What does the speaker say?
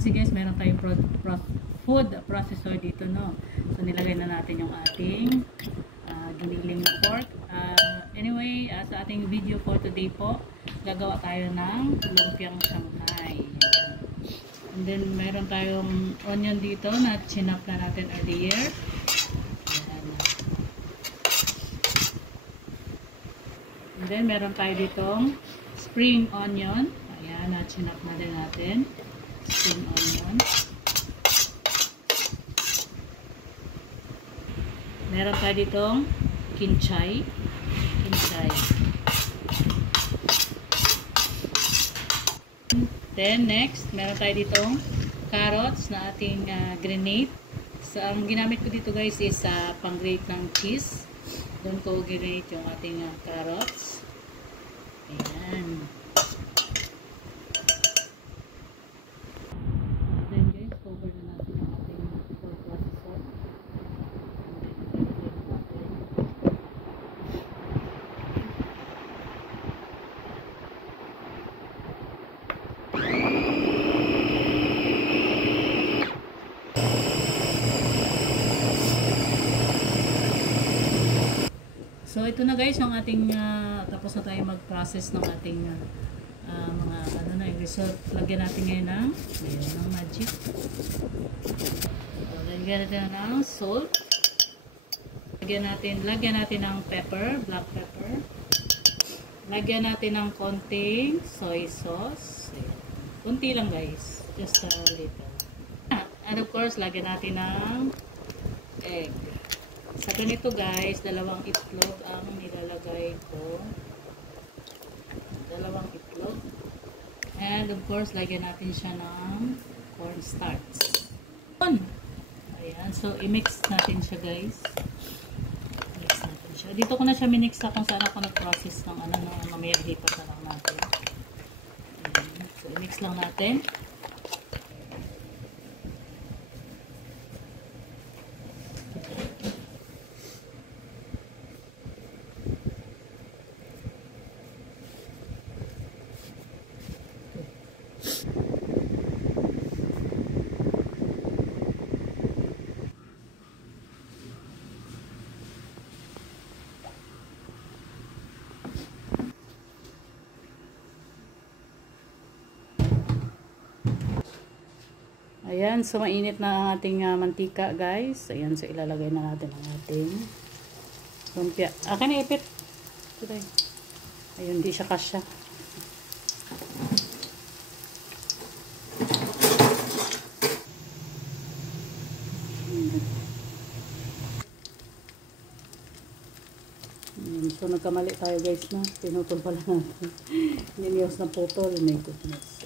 see guys, meron tayong food processor dito, no. So nilagay na natin yung ating giniling na pork. Anyway, sa ating video for today po, gagawa tayo ng lumpiang Shanghai. And then meron tayong onion dito na chinap na natin earlier. Ayan. And then meron tayo ditong spring onion. Ayan, na chinap na din natin. Spring onion. Meron tayo ditong kinchay. Then next, meron tayo ditong carrots na ating grenade. So ang ginamit ko dito guys is pang-grate ng cheese. Doon ko grenade yung ating carrots. Ayan. Then guys, cover na natin yung ating food processor. So ito na guys yung ating tapos na tayo mag-process ng ating mga ano na yung result. Lagyan natin ngayon ng magic. So, lagyan natin ng salt. Lagyan natin ng pepper, black pepper. Lagyan natin ng konting soy sauce. Ayan. Kunti lang guys, just a little. And of course, lagyan natin ng egg. Sa ganito guys, 2 itlog ang nilalagay ko. 2 itlog. And of course, lagyan natin siya ng cornstarch. Ayan, so i-mix natin siya guys. Mix natin siya. Dito ko na siya minix kung saan ako nag-process ng mamaya lipat na lang natin. Ayan. So i-mix lang natin. Ayan, so mainit na ang ating mantika guys. Ayan, so ilalagay na natin ang ating lumpia. Akin na ipit. Ayun, di siya kasya. So nagkamali tayo guys na. Pinutol pala natin. Hindi niyos na putol. My goodness.